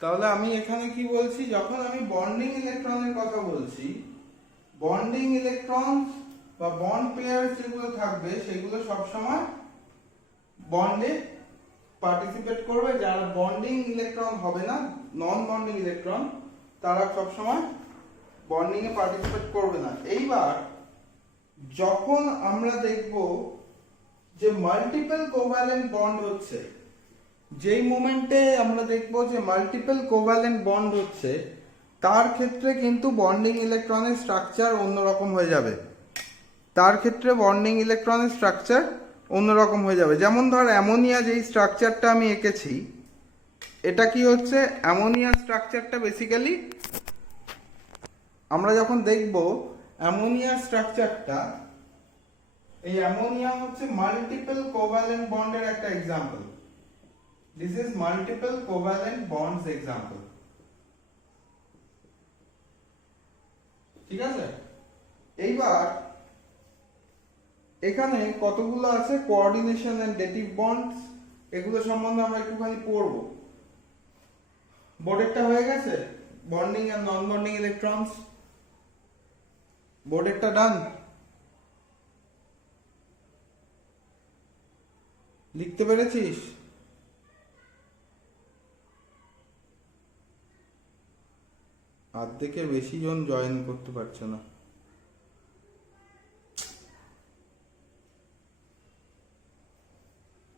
তাহলে আমি এখানে কি বলছি, যখন আমি বন্ডিং ইলেকট্রনের কথা বলছি, বন্ডিং ইলেকট্রন বা বন্ড পেয়ার যেগুলো থাকবে সেগুলো সবসময় বন্ডে পার্টিসিপেট করবে। যারা বন্ডিং ইলেকট্রন হবে না, নন বন্ডিং ইলেকট্রন, তারা সবসময় বন্ডিং এ পার্টিসিপেট করবে না। এইবার যখন আমরা দেখব যে মাল্টিপল কোভ্যালেন্ট বন্ড হচ্ছে, যেই মোমেন্টে আমরা দেখব যে মাল্টিপল কোভ্যালেন্ট বন্ড হচ্ছে, তার ক্ষেত্রে কিন্তু বন্ডিং ইলেকট্রনের স্ট্রাকচার অন্যরকম হয়ে যাবে। তার ক্ষেত্রে বন্ডিং ইলেকট্রনের স্ট্রাকচার অন্যরকম হয়ে যাবে। যেমন ধর অ্যামোনিয়া, যেই স্ট্রাকচারটা আমি এঁকেছি, এটা কি হচ্ছে, অ্যামোনিয়া স্ট্রাকচারটা বেসিক্যালি আমরা যখন দেখব অ্যামোনিয়া স্ট্রাকচারটা, এই অ্যামোনিয়া হচ্ছে মাল্টিপল কোভ্যালেন্ট বন্ডের একটা example. This is multiple covalent bonds example. ঠিক আছে? এইবার এখানে কতগুলো আছে কোঅর্ডিনেশন এন্ড ডেটিভ বন্ডস, এগুলো সম্বন্ধে আমরা একটুখানি পড়বো। বোর্ডেরটা হয়ে গেছে, bonding and non bonding electrons, বোর্ডেরটা ডান। লিখতে পেরেছিস? অর্ধেকের বেশি জন জয়েন করতে পারছে না।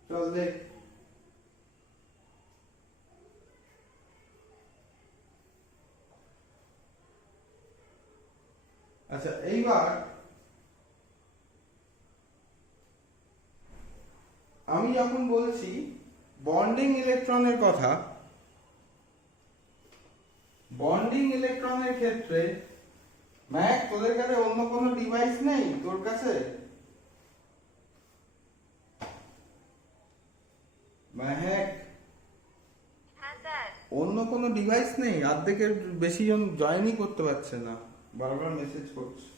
চল দেখ। আচ্ছা, এইবার আমি যখন বলছি বন্ডিং ইলেকট্রনের কথা, বন্ডিং ইলেকট্রনের ক্ষেত্রে ম্যাক, তোদের কাছে অন্য কোনো ডিভাইস নেই? তোর কাছে ম্যাক অন্য কোনো ডিভাইস নেই? অর্ধেকের বেশি জন জয়েনই করতে পারছে না, বারবার মেসেজ করছে।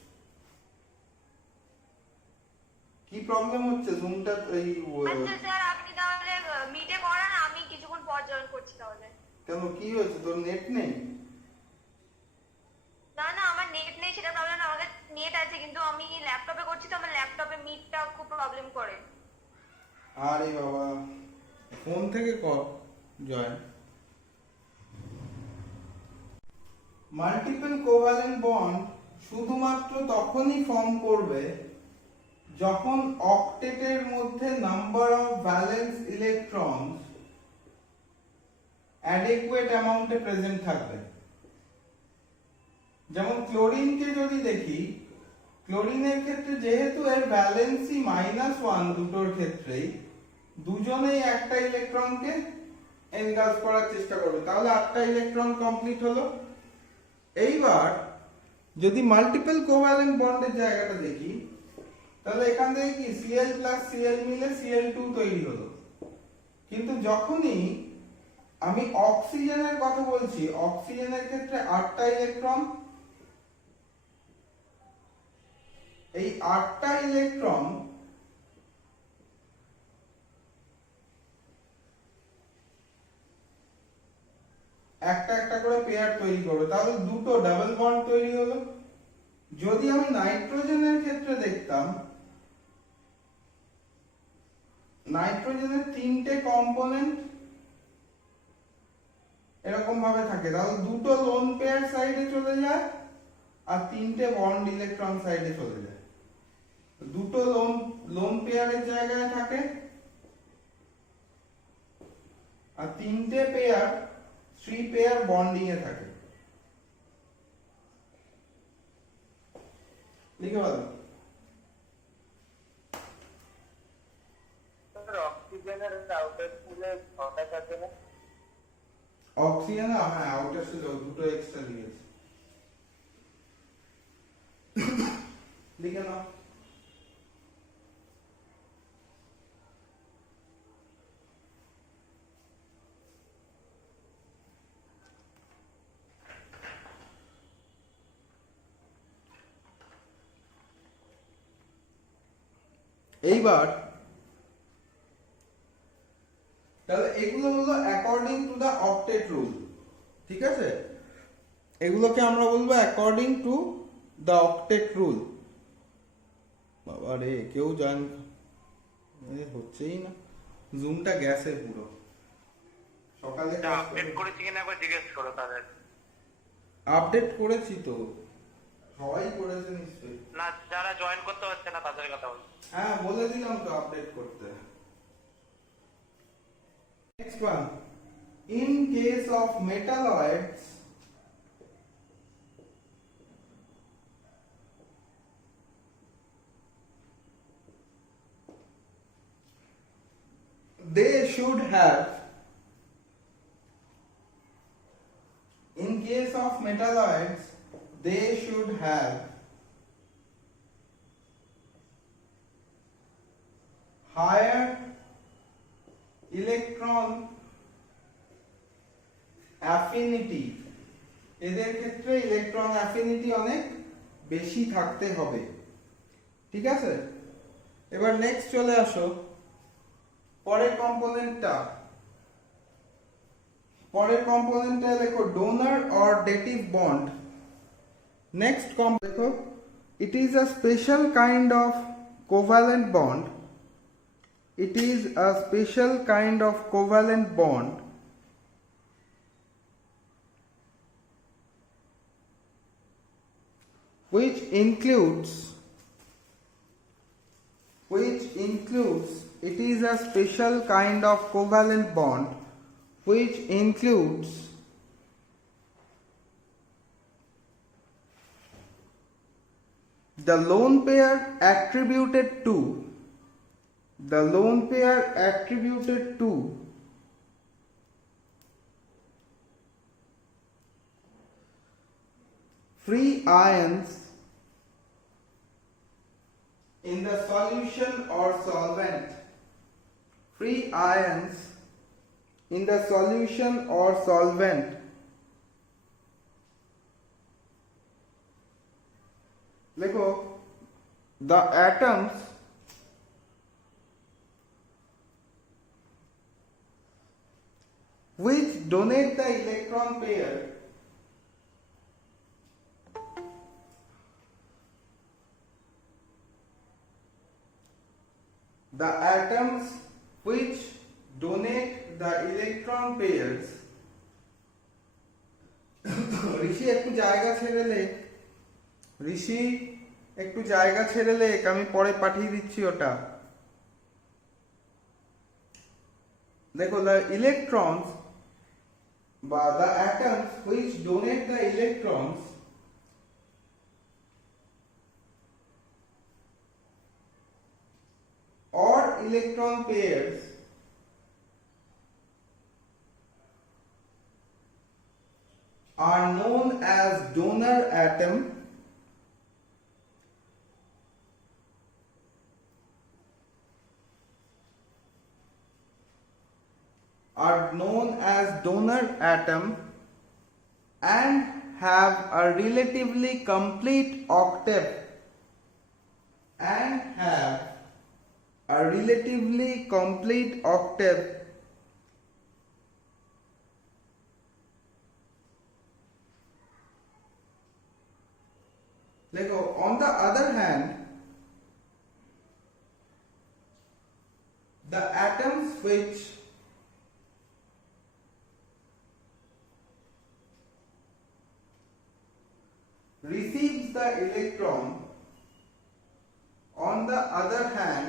কি প্রবলেম হচ্ছে জুমটা? এই আচ্ছা স্যার, আপনি তাহলে মিটে করান, আমি কিছুক্ষণ পর জয়েন করছি তাহলে। কেন, কি হয়েছে? তোর নেট নেই? না না, আমার নেট নেই সেটা প্রবলেম না, আমাদের নেট আছে, কিন্তু আমি ল্যাপটপে করছি তো আমার ল্যাপটপে মিটটা খুব প্রবলেম করে। আরে বাবা, ফোন থেকে কর জয়েন। মাল্টিপল কোভ্যালেন্ট বন্ড শুধুমাত্র তখনই ফর্ম করবে যখন অক্টেটের মধ্যে number of valence electrons adequate অ্যামাউন্টে প্রেজেন্ট থাকবে। যেমন ক্লোরিনকে যদি দেখি, ক্লোরিনের ক্ষেত্রে যেহেতু এর ভ্যালেন্সি -1 দুটোর ক্ষেত্রেই, দুজনেই একটা ইলেকট্রনকে এনগালফ করার চেষ্টা করবে, তাহলে 8টা ইলেকট্রন কমপ্লিট হলো। এইবার যদি মাল্টিপল কোভ্যালেন্ট বন্ডের জায়গাটা দেখি, তাহলে এখান থেকে কি Cl প্লাস Cl মিলে Cl2 তৈরি হলো। কিন্তু যখনই আমি অক্সিজেনের কথা বলছি, অক্সিজেনের ক্ষেত্রে 8টা ইলেকট্রন, এই 8টা ইলেকট্রন একটা একটা করে পেয়ার তৈরি করবে, তাহলে দুটো ডাবল বন্ড তৈরি হলো। যদি আমি নাইট্রোজেনের ক্ষেত্রে দেখতাম, নাইট্রোজেনের 3টে কম্পোনেন্ট এরকম ভাবে থাকে, তাহলে দুটো লোন পেয়ার সাইডে চলে যায় আর 3টে বন্ড ইলেকট্রন সাইডে চলে যায়। দুটো লোন পেয়ারের জায়গায় থাকে আর 3টে পেয়ার 3 পেয়ার বন্ডিং এ থাকে। লিখে বলো। অক্সিজেনের আউটার সেলে 6টা থাকে না? অক্সিজেন, হ্যাঁ আউটার সেল দুটো এক্সট্রা লিখেছে, লিখে নাও। এইবার তাহলে এগুলো হলো according to the octet rule. ঠিক আছে, এগুলোকে আমরা বলবো according to the octet rule. বাবা রে, কেউ হচ্ছেই না, জুমটা গেছে পুরো। সকালে আপডেট করেছি কিনা একবার জিজ্ঞেস করো তাদের। আপডেট করেছি তো, সবাই করেছে নিশ্চয়ই। না, যারা জয়েন করতে হচ্ছে না তাদের কথা বলছি। হ্যাঁ, বলে দিলাম তো আপডেট করতে। Next one, in case of metalloids they should have, in case of metalloids they should have higher electron affinity, এদের ক্ষেত্রে ইলেকট্রন অ্যাফিনিটি অনেক বেশি থাকতে হবে। ঠিক আছে, এবার নেক্সট চলে আসো পরের কম্পোনেন্টটা লেখো donor or dative bond. Next দেখো, it is a special kind of covalent bond, it is a special kind of covalent bond which includes, it is a special kind of covalent bond which includes the lone pair attributed to free ions in the solution or solvent, free ions in the solution or solvent lekho, the atoms which donate the electron pair the atoms which donate the electron pairs ঋষি একটু জায়গা ছেড়ে লে, আমি পরে পাঠিয়ে দিচ্ছি ওটা। দেখো, the electrons বা the atoms which donate the electrons or electron pairs are known as donor atom and have a relatively complete octave on the other hand, the atoms which receives the electron, on the other hand,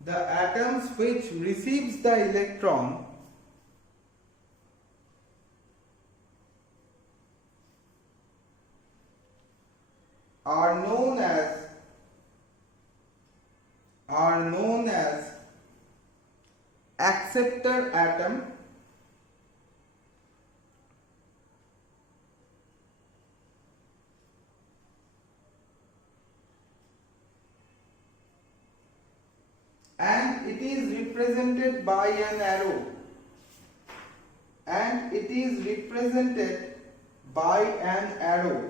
the atoms which receives the electron are known as acceptor atom and it is represented by an arrow,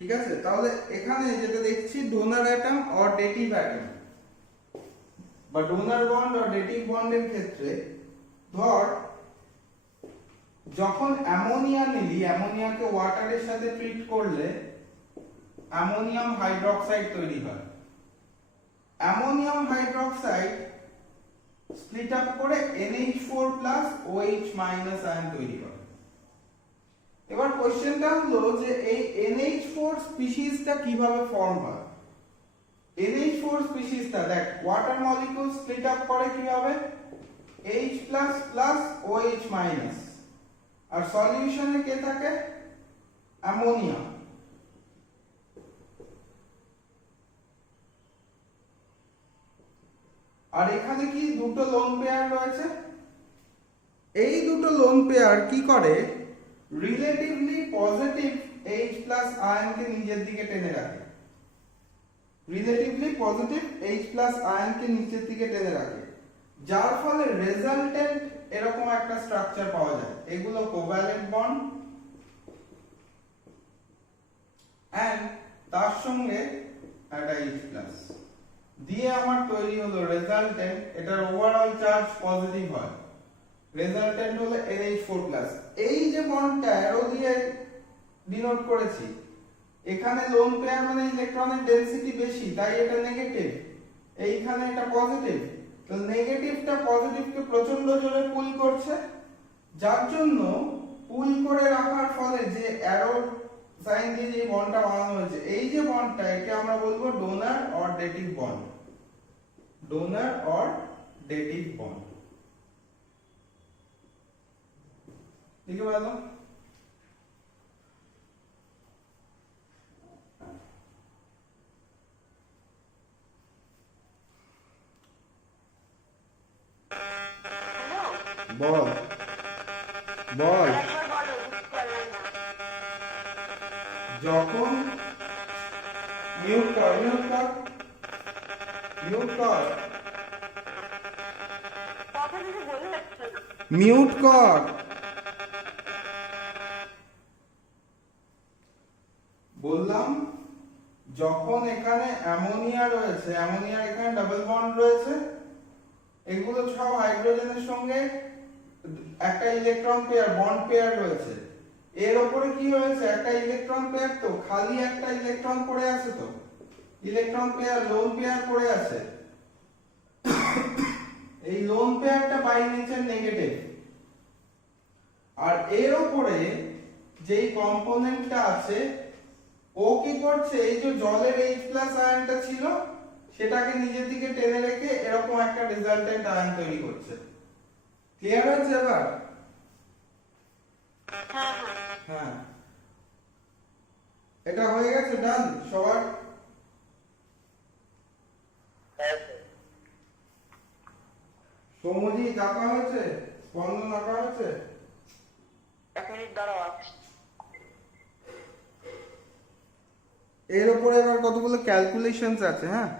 ঠিক আছে, তাহলে এখানে যেটা দেখছি donor atom or dative atom, বা donor bond আর dative বন্ডের ক্ষেত্রে ধর যখন অ্যামোনিয়া নিলি, অ্যামোনিয়াকে ওয়াটারের সাথে ট্রিট করলে অ্যামোনিয়াম হাইড্রোক্সাইড তৈরি হয়। অ্যামোনিয়াম হাইড্রোক্সাইড স্প্লিট আপ করে NH4+ OH- আয়ন তৈরি করে। এবার কোশ্চেনটা হলো যে এই NH4 স্পিসিসটা কিভাবে ফর্ম হয়। NH4 স্পিসিসটা দেখ ওয়াটার মলিকিউল স্প্লিট আপ করে কিভাবে, H++ OH-, আর সলিউশনে কে থাকে, অ্যামোনিয়া। আর এখানে কি দুটো লোন পেয়ার রয়েছে, এই দুটো লোন পেয়ার কি করে, রিলেটিভলি পজিটিভ H+ আয়নকে নিজের দিকে টেনে রাখে, রিলেটিভলি পজিটিভ H+ আয়নকে নিচের দিকে টেনে রাখে, যার ফলে রেজাল্টেন্ট এরকম একটা স্ট্রাকচার পাওয়া যায়। এগুলো কোভ্যালেন্ট বন্ড এন্ড তার সঙ্গে একটা H+ দিয়ে আমার তৈরি হলো রেজাল্টেন্ট। এটার ওভারঅল চার্জ পজিটিভ হয়, রেজাল্টেন্ট হলো NH4+। এই যে বন্ডটা অ্যারো দিয়ে ডিনোট করেছি, এখানে লোন পেয়ার মানে ইলেকট্রনের ডেনসিটি বেশি, তাই এটা নেগেটিভ, এইখানে এটা পজিটিভ। তো নেগেটিভটা পজিটিভকে প্রচন্ড জোরে পুল করছে, যার জন্য পুল করে রাখার ফলে যে অ্যারো সাইন দিয়ে যে বন্ডটা বানানো হয়েছে, এই যে বন্ডটা, একে আমরা বলবো donor or dative bond, donor or dative bond. ঠিক আছে বলো? বল বল। একবার বলো, বুঝতে পারলাম না। যখন মিউট কর, মিউট কর, মিউট কর, কথা কিছু বলে যাচ্ছে না। মিউট কর। বললাম যখন এখানে অ্যামোনিয়া রয়েছে, অ্যামোনিয়ার এখানে ডাবল বন্ড রয়েছে, এগুলো সব হাইড্রোজেনের সঙ্গে একটা ইলেকট্রন পেয়ার, বন্ড পেয়ার রয়েছে। এর উপরে কি রয়েছে, একটা ইলেকট্রন পেয়ার, তো খালি একটা ইলেকট্রন পড়ে আছে, তো ইলেকট্রন পেয়ার, লোন পেয়ার পড়ে আছে। এই লোন পেয়ারটা বাই নেচার নেগেটিভ, আর এর উপরে যেই কম্পোনেন্টটা আছে ও কি করছে, এই যে জলের H+ আয়নটা ছিল সেটাকে নিজের দিকে টেনে রেখে এরকম একটা রেজাল্টেন্ট আয়ন তৈরি করছে। ক্লিয়ার হচ্ছে এবার? হ্যাঁ হ্যাঁ। হ্যাঁ, এটা হয়ে গেছে, ডান সবার? সৌমজি ডাকা হয়েছে, স্পন্দন ডাকা হয়েছে? এক মিনিট দাঁড়াও। এর উপরে এবার কতগুলো ক্যালকুলেশনস আছে। হ্যাঁ,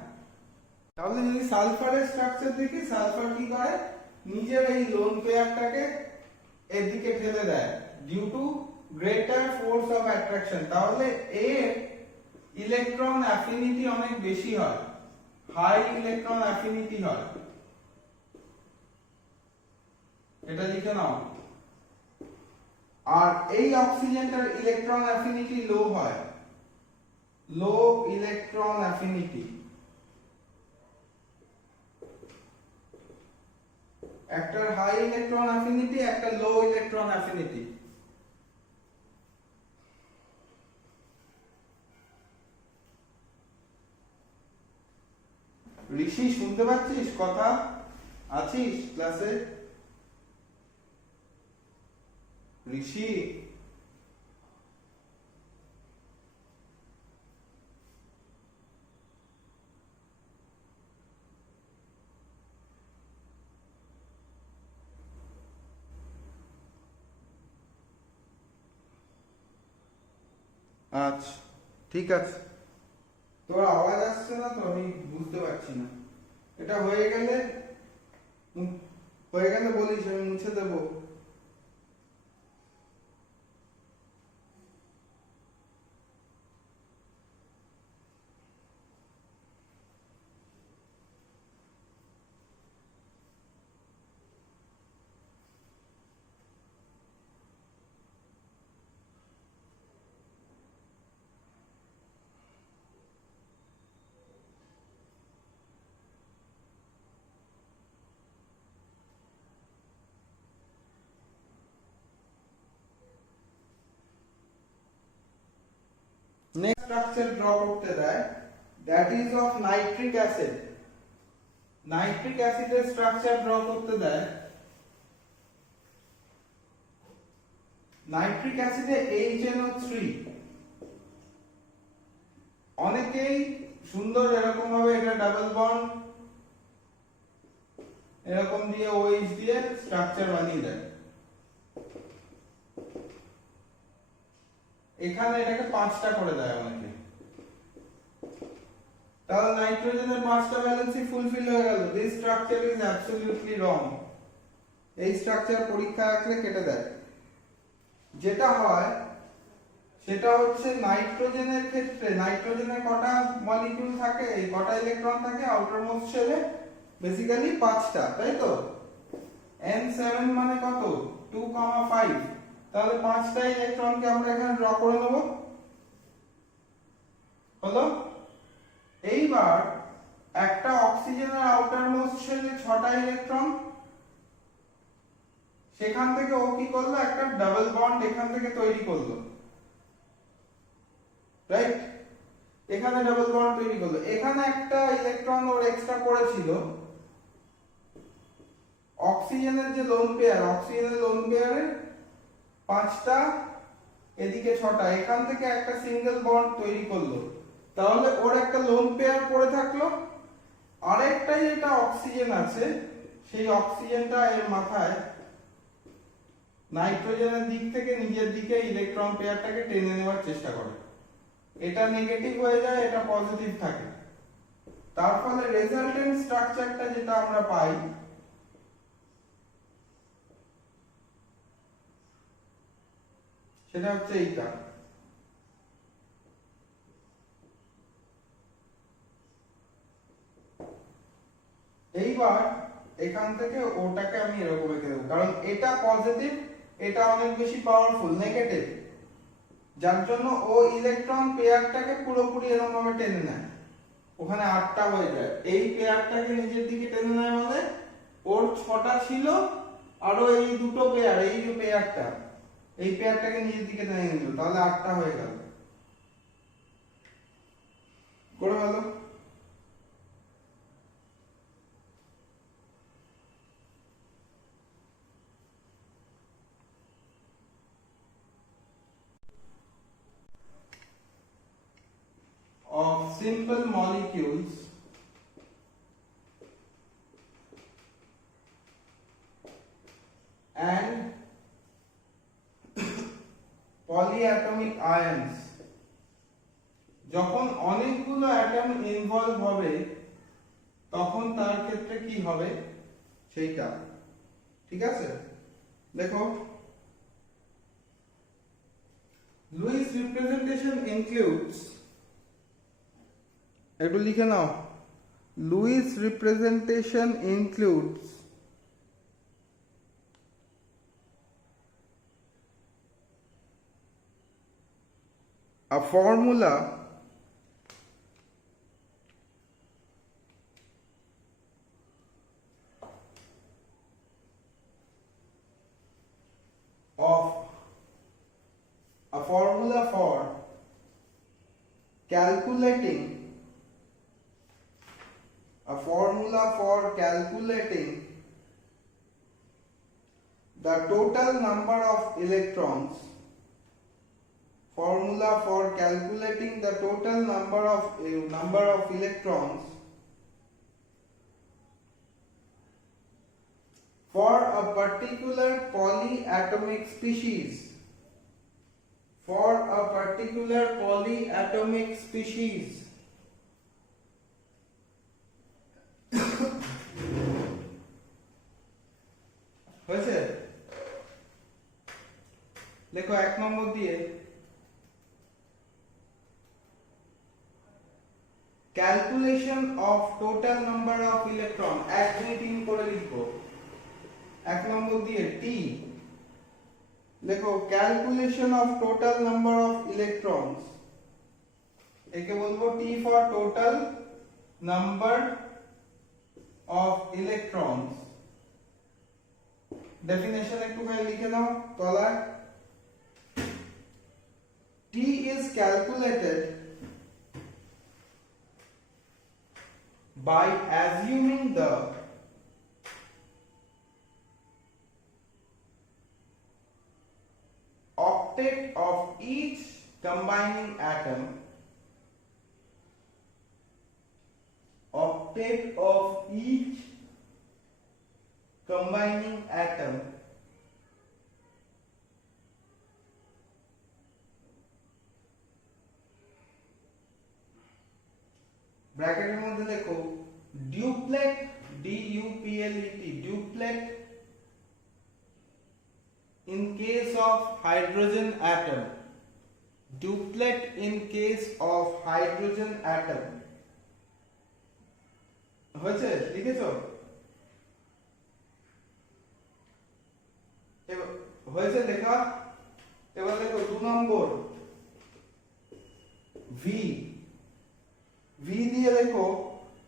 তাহলে যদি সালফারের স্ট্রাকচার দেখি, সালফার কি করে, নিজের এই লোন পেয়ারটাকে এর দিকে ঠেলে দেয় due to greater force of attraction. তাহলে এর ইলেকট্রন অ্যাফিনিটি অনেক বেশি হয়, হাই ইলেকট্রন অ্যাফিনিটি হয়। এটা লিখে নাও। আর এই অক্সিজেনটার ইলেকট্রন অ্যাফিনিটি লো হয়, লো ইলেকট্রন অ্যাফিনিটি। একটা হাই ইলেকট্রন অ্যাফিনিটি, একটা লো ইলেকট্রন অ্যাফিনিটি। ঋষি শুনতে পাচ্ছিস কথা? আছিস ক্লাসে? ঋষি আচ্ছা, ঠিক আছে। তোর আওয়াজ আসছে না তো, আমি বুঝতে পারছি না। এটা হয়ে গেলে বলিস, আমি মুছে দেবো। স্ট্রাকচার ড্র করতে দেয়, that is of nitric acid. Nitric অ্যাসিডের স্ট্রাকচার ড্র করতে দেয়, নাইট্রিক অ্যাসিডে HNO3। অনেকেই সুন্দর এরকম ভাবে এটা ডাবল বন্ড এরকম দিয়ে OH দিয়ে স্ট্রাকচার বানিয়ে দেয়। এখানে এটাকে 5টা করে দেয় অনেকে। তাহলে নাইট্রোজেনের 5টা ভ্যালেন্সি ফুলফিল হয়ে গেল। দিস স্ট্রাকচার ইজ অ্যাবসলিউটলি রং। এই স্ট্রাকচার পরীক্ষা রাখলে কেটে দেয়। যেটা হয় সেটা হচ্ছে নাইট্রোজেনের ক্ষেত্রে, নাইট্রোজেনের কটা মলিকিউল থাকে, এই কটা ইলেকট্রন থাকে আউটার মোস্ট শেলে, বেসিক্যালি 5টা, তাই তো? n7 মানে কত? 2,5। তাহলে 5টা ইলেকট্রনকে আমরা এখানে ড্র করে নেব। হলো? এইবার একটা অক্সিজেনের আউটার মোস্ট শেলে 6টা ইলেকট্রন, সেখান থেকে ও কি করলো, একটা ডাবল বন্ড এখান থেকে তৈরি করলো, রাইট? এখানে ডাবল বন্ড তৈরি করলো, এখানে একটা ইলেকট্রন ওর এক্সট্রা করেছিল। অক্সিজেনের যে লোন পেয়ার, অক্সিজেনের লোন পেয়ারে 5টা, এদিকে 6টা, এখান থেকে একটা সিঙ্গেল বন্ড তৈরি করলো। তাহলে ওর একটা লোন পেয়ার পড়ে থাকলো। আরেকটা যেটা অক্সিজেন আছে, সেই অক্সিজেনটা এর মাথায় নাইট্রোজেনের দিক থেকে নিজের দিকে ইলেকট্রন পেয়ারটাকে টেনে নেওয়ার চেষ্টা করে। এটা নেগেটিভ হয়ে যায়, এটা পজিটিভ থাকে। তার ফলে রেজাল্টেন্ট স্ট্রাকচারটা যেটা আমরা পাই, সেটা হচ্ছে এইটা। এইবার এখান থেকে ওটাকে আমি এরকম এঁকে দেবো, কারণ এটা পজিটিভ, এটা অনেক বেশি পাওয়ারফুল নেগেটিভ, যার জন্য ও ইলেকট্রন পেয়ারটাকে পুরোপুরি এরকম ভাবে টেনে নেয়। ওখানে 8টা হয়ে যায়। এই পেয়ারটাকে নিজের দিকে টেনে নেয় মানে ওর 6টা ছিল, আরো এই দুটো পেয়ার, এই যে পেয়ারটা, এই পেয়ারটাকে নিজের দিকে টেনে নিল, তাহলে 8টা হয়ে গেল। করে ভালো। Of simple molecules and polyatomic ions, যখন অনেকগুলো অ্যাটম ইনভলভ হবে তখন তার ক্ষেত্রে কি হবে সেইটা, ঠিক আছে? দেখো, Lewis representation includes, একটু লিখে নাও, Lewis representation includes a formula for calculating the total number of electrons, for a particular polyatomic species, হয়েছে? দেখো 1 নম্বর দিয়ে calculation of total number of electron, 1 minute in করে লিখবো। 1 নম্বর দিয়ে টি, দেখো calculation of total number of electrons, একে বলবো T for total number of electrons. Definition একটুখানি লিখে নাও তলায়। T is calculated by assuming the octet of each combining atom, octet of each combining atom ব্র্যাকেটের মধ্যে লেখো ডুপ্লেট DUPLET ডুপ্লেট in case of hydrogen atom, duplet in case of hydrogen atom হয়েছে লিখেছো হয়েছে লেখা এবার দেখো 2 নম্বর V দিয়ে লেখো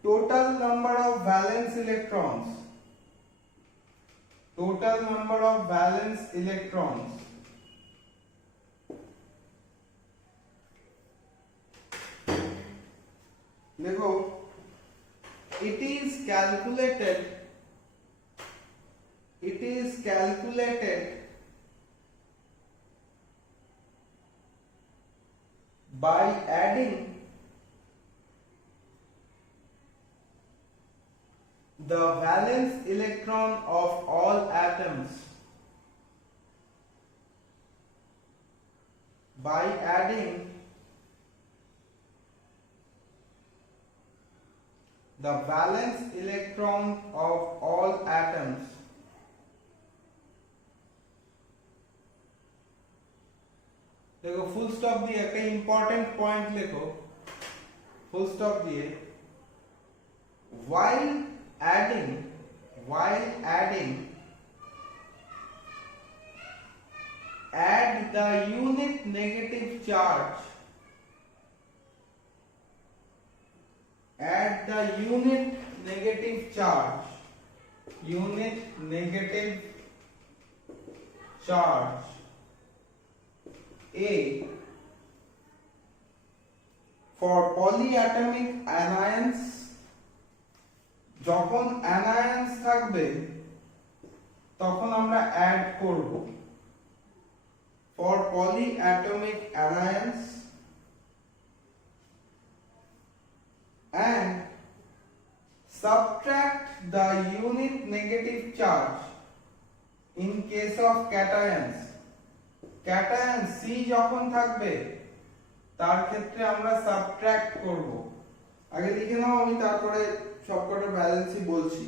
total number of valence electrons, total number of valence electrons देखो it is calculated by adding the valence electron of all atoms, by adding the valence electron of all atoms देखो फुल स्टॉप दिए একটা important point লেখো full stop দিয়ে while adding add the unit negative charge, add the unit negative charge A for polyatomic anions, যখন anions থাকবে তখন আমরা add করব for polyatomic anions and subtract the unit negative charge in case of cations, cation C যখন থাকবে তার ক্ষেত্রে আমরা সাবট্রাক্ট করব আগে লিখে নাও আমি তারপরে সবকটা ব্যালেন্সই বলছি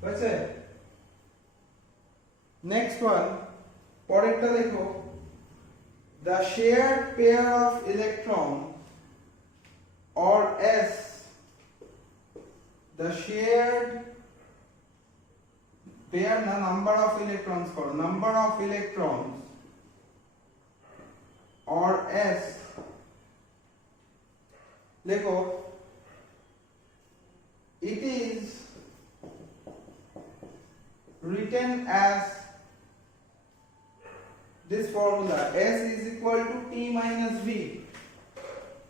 বুঝছে নেক্সট ওয়ান পরেরটা দেখো the shared pair of electron or S, the shared pair na number of electrons for number of electrons or S देखो it is written as this formula S is equal to T minus V.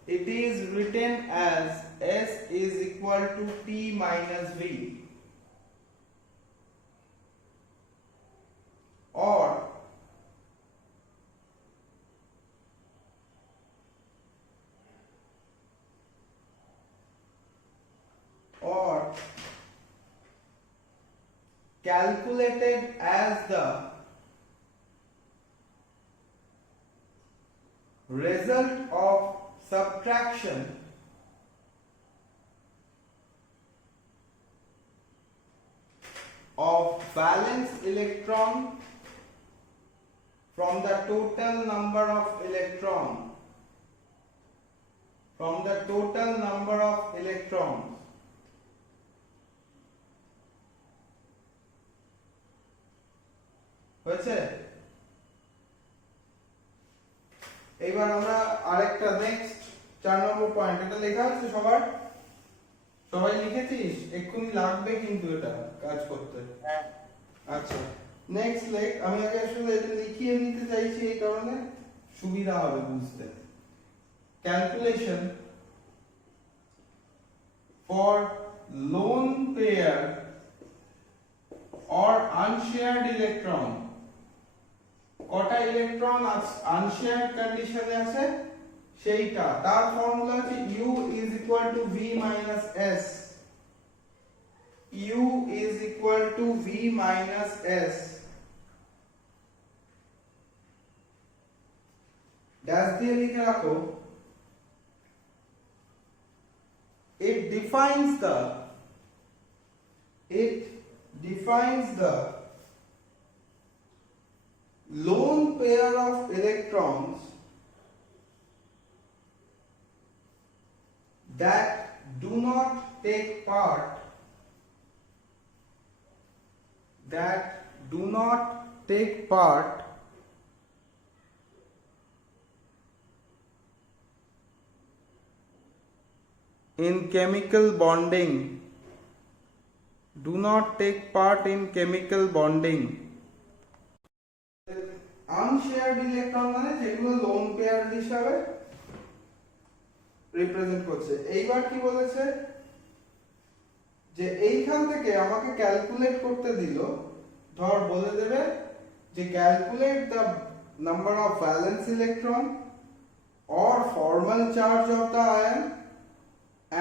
It is written as S is equal to T minus V or calculated as the result of subtraction of valence electron from the total number of electrons, from the total number of electrons হয়েছে এবার আমরা আরেকটা next 4 নম্বর point এটা লেখা আছে সবাই লিখেছিস এক্ষুনি লাগবে কিন্তু এটা কাজ করতে আচ্ছা নেক্সট লেখ আমি আগে আসলে এটা লিখিয়ে নিতে চাইছি এই কারণে সুবিধা হবে বুঝতে calculation for lone pair or unshared electron, কটা ইলেকট্রন আনশেয়ার্ড কন্ডিশনে আছে সেইটা, তার ফর্মুলা হচ্ছে U is equal to V minus S. U is equal to V minus S. Dash দিয়ে লিখে রাখো। It defines the lone pair of electrons that do not take part in chemical bonding, unshared electron মানে যেগুলো lone pair হিসাবে represent করছে। এইবার কি বলেছে যে এইখান থেকে আমাকে ক্যালকুলেট করতে দিল, ধর বলে দেবে যে calculate the number of valence electron or formal charge of the ion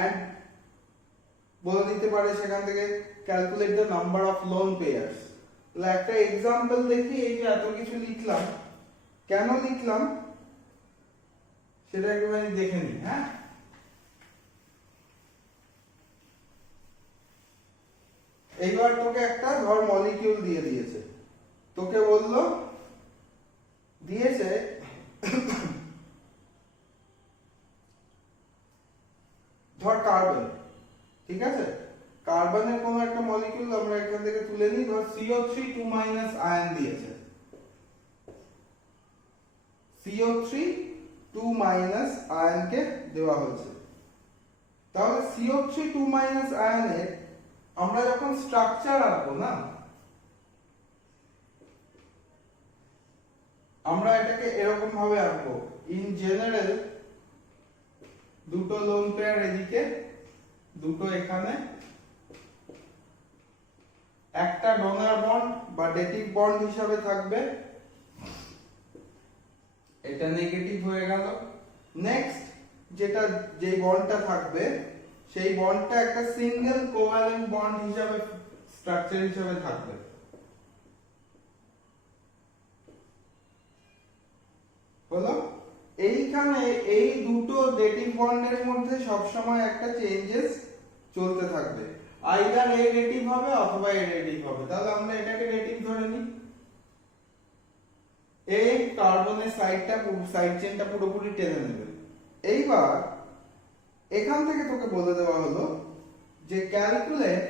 and বলে দিতে পারে সেখান থেকে calculate the number of loan pairs. তাহলে একটা এক্সাম্পল দেখি, এই যে এত কিছু লিখলাম কেন লিখলাম সেটা একটুখানি দেখে নিই। হ্যাঁ, এইবার তোকে একটা ধর মলিকিউল দিয়ে দিয়েছে, তোকে বললো দিয়েছে ধর কার্বন, ঠিক আছে, কার্বনের কোন একটা মলিকিউল আমরা এখান থেকে তুলে নিই, ধর CO3 2- আয়ন দিয়েছে, CO3 2- আয়নকে দেওয়া হয়েছে। তাহলে CO3 2- আয়নের আমরা যখন স্ট্রাকচার আঁকবো না, আমরা এটাকে এরকম ভাবে আঁকবো। ইন জেনারেল দুটো লোন পেয়ার এদিকে, দুটো এখানে, একটা ডোনার বন্ড বা ডেটিভ বন্ড হিসাবে থাকবে, এটা নেগেটিভ হয়ে গেল। নেক্সট যে বন্ডটা থাকবে সেই বন্ডটা একটা সিঙ্গেল কোভ্যালেন্ট বন্ড হিসাবে স্ট্রাকচার হিসাবে থাকবে। হলো, এইখানে এই দুটো ডেটিভ বন্ডের মধ্যে সবসময় একটা চেঞ্জেস চলতে থাকবে, আইদার এ ডেটিভ হবে অথবা এ ডেটিভ হবে। তাহলে আমরা এটাকে ডেটিভ ধরে নিই, এই কার্বনের সাইড চেনটা পুরোপুরি টেনে নেবে। এইবার এখান থেকে তোকে বলে দেওয়া হলো যে calculate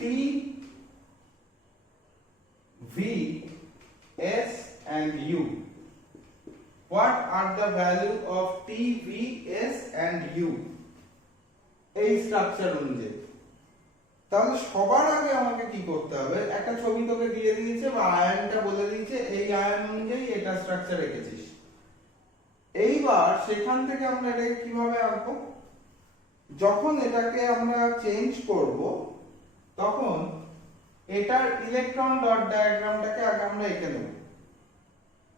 T V S and U. What are the value of T V S and U এই স্ট্রাকচার অনুযায়ী? তাহলে সবার আগে আমাকে কি করতে হবে, একটা ছবি তোকে দিয়ে দিয়েছে বা আয়নটা বলে দিয়েছে, এই আয়ন অনুযায়ী এটা স্ট্রাকচার রেখেছিস। এইবার সেখান থেকে আমরা এটাকে কিভাবে আঁকবো, যখন এটাকে আমরা চেঞ্জ করব তখন এটার ইলেকট্রন ডট ডায়াগ্রামটাকে আগে আমরা এঁকে নেব।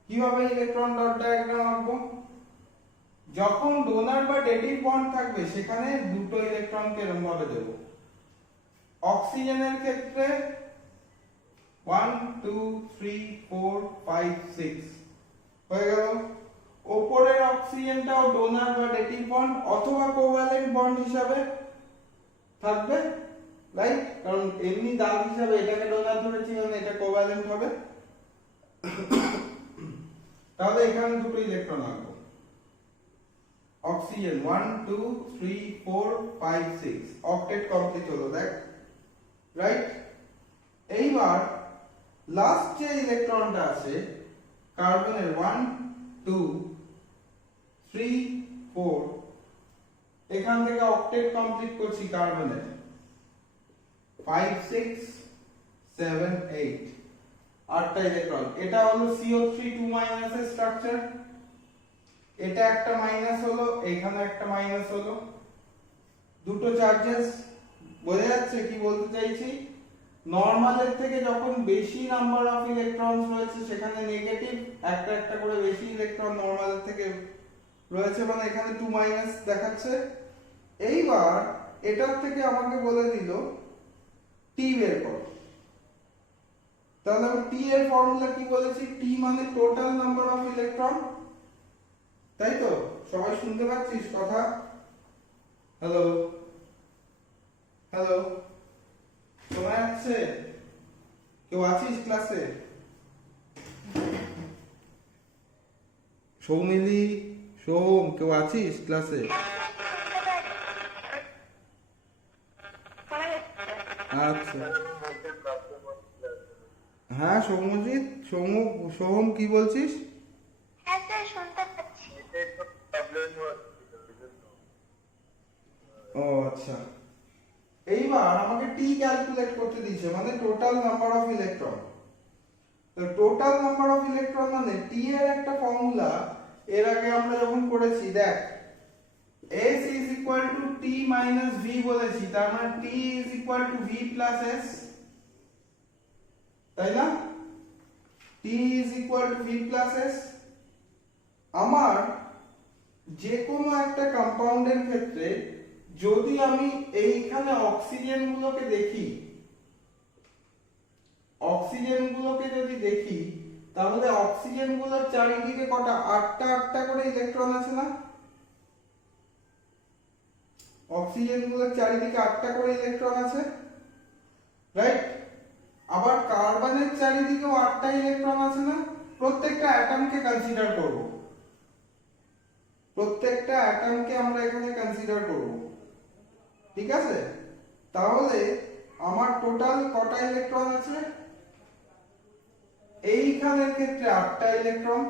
কিভাবে ইলেকট্রন ডট ডায়াগ্রাম আঁকবো, যখন ডোনার বা ডেটিভ বন্ড থাকবে সেখানে দুটো ইলেকট্রনকে এরকম ভাবে দেব। অক্সিজেনের ক্ষেত্রে 1 2 3 4 5 6 হয়ে গেল। উপরের অক্সিজেনটাও ডোনার বা ডেটিভ বন্ড অথবা কোভ্যালেন্ট বন্ড হিসাবে থাকবে, রাইট? কারণ এমনি দাগ হিসাবে এটাকে ডোনার ধরেছি, মানে এটা কোভ্যালেন্ট হবে। তাহলে এখানে দুটো ইলেকট্রন আঁকবো, অক্সিজেন 1 2 3 4 5 6, অক্টেট কমপ্লিট হলো, দেখ, রাইট? এইবার লাস্ট যে ইলেকট্রনটা আছে কার্বনের 1 2 3 4, এখান থেকে অক্টেট কমপ্লিট করছি কার্বনের 5 6 7 8, আটটা ইলেকট্রন। এটা হলো CO3 2- এর স্ট্রাকচার। এটা একটা মাইনাস হলো, এখানে একটা মাইনাস হলো, দুটো চার্জেস। বোঝা যাচ্ছে কি বলতে চাইছি? নরমালের থেকে যখন বেশি নাম্বার অফ ইলেকট্রনস রয়েছে সেখানে নেগেটিভ, একটা একটা করে বেশি ইলেকট্রন নরমালের থেকে রয়েছে, মানে এখানে 2 মাইনাস দেখাচ্ছে। এইবার এটার থেকে আমাকে বলে দিল টি বের করো। তাহলে আমি টি এর ফর্মুলা কি বলেছি? টি মানে টোটাল নাম্বার অফ ইলেকট্রন, তাই তো? সবাই শুনতে পাচ্ছিস কথা? হ্যালো হ্যালো, শোনা যাচ্ছে? কেউ আছিস ক্লাসে? সৌমিলি, সোম, কেউ আছিস ক্লাসে? আচ্ছা, হ্যাঁ সৌমজিৎ, সোহম কি বলছিস? হ্যাঁ স্যার, শুনতে পাচ্ছি। ও আচ্ছা, এইবার আমাকে টি ক্যালকুলেট করতে দিয়েছে, মানে টোটাল নাম্বার অফ ইলেকট্রন। তো টোটাল নাম্বার অফ ইলেকট্রন মানে টি এর একটা ফর্মুলা এর আগে আমরা যখন করেছি, দেখ S is equal to T minus V বলেছি, তার মানে T is equal to V plus S, তাই না? T is equal to V plus S। আমার যে কোনো একটা কম্পাউন্ডের ক্ষেত্রে যদি আমি এইখানে অক্সিজেন গুলোকে দেখি, যদি দেখি তাহলে অক্সিজেন গুলোর চারিদিকে কটা? 8টা 8টা করে ইলেকট্রন আছে না? অক্সিজেন গুলোর চারিদিকে 8টা করে ইলেকট্রন আছে, রাইট? আবার কার্বনের চারিদিকেও 8টা ইলেকট্রন আছে না? প্রত্যেকটা অ্যাটমকে কনসিডার করব, প্রত্যেকটা অ্যাটমকে আমরা এখানে কনসিডার করব, ঠিক আছে? তাহলে আমার টোটাল কটা ইলেকট্রন আছে? এইখানের ক্ষেত্রে 8টা ইলেকট্রন।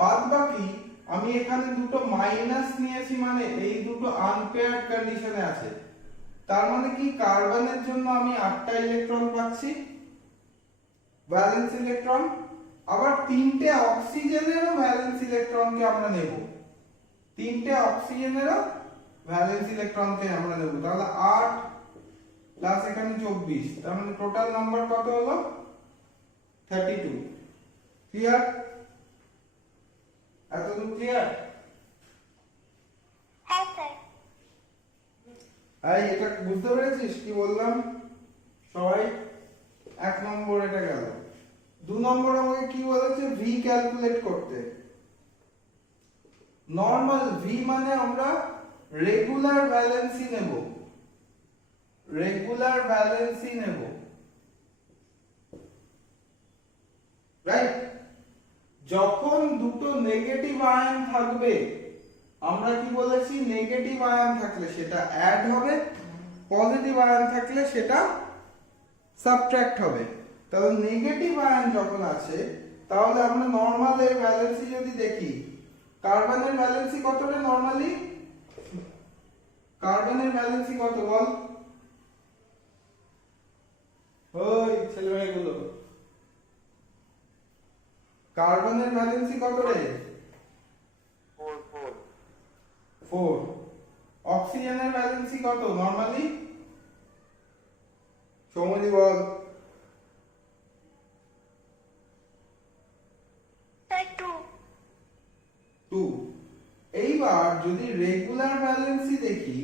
বাদ বাকি আমি এখানে দুটো মাইনাস নিয়েছি, মানে এই দুটো আনপেয়ার্ড কন্ডিশনে আছে, তার মানে কি কার্বনের জন্য আমি 8টা ইলেকট্রন পাচ্ছি, ভ্যালেন্স ইলেকট্রন। আবার তিনটে অক্সিজেনেরও ভ্যালেন্স ইলেকট্রনকে আমরা নেব, তিনটে অক্সিজেনেরও ভ্যালেন্স ইলেকট্রনকে আমরা নেব। তাহলে 8 প্লাস এখানে 24, তার মানে টোটাল নাম্বার কত হলো? 32। ক্লিয়ার? এতদূর ক্লিয়ার? হ্যাঁ স্যার। এই এটা বুঝতে পেরেছিস কি বললাম সবাই? 1 নম্বর এটা গেল। 2 নম্বর আমাকে কি বলেছে? ভি ক্যালকুলেট করতে। নরমাল ভি মানে আমরা রেগুলার ভ্যালেন্সি নেব, রেগুলার ভ্যালেন্সি নেব, রাইট? যখন দুটো নেগেটিভ আয়ন থাকবে, আমরা কি বলেছি? নেগেটিভ আয়ন থাকলে সেটা অ্যাড হবে, পজিটিভ আয়ন থাকলে সেটা সাবট্রাক্ট হবে। তাহলে নেগেটিভ আয়ন যখন আছে তাহলে আমরা নরমাল এর ভ্যালেন্সি যদি দেখি, কার্বনের ভ্যালেন্সি কত রে নরমালি? কার্বনের ভ্যালেন্সি কত বল? ওই ছেলেমেয়েগুলো, কার্বনের ভ্যালেন্সি কত রে? 4। অক্সিজেনের ভ্যালেন্সি কত নরমালি? সৌমজি বল। স্যার 2। এইবার যদি রেগুলার ভ্যালেন্সি দেখি,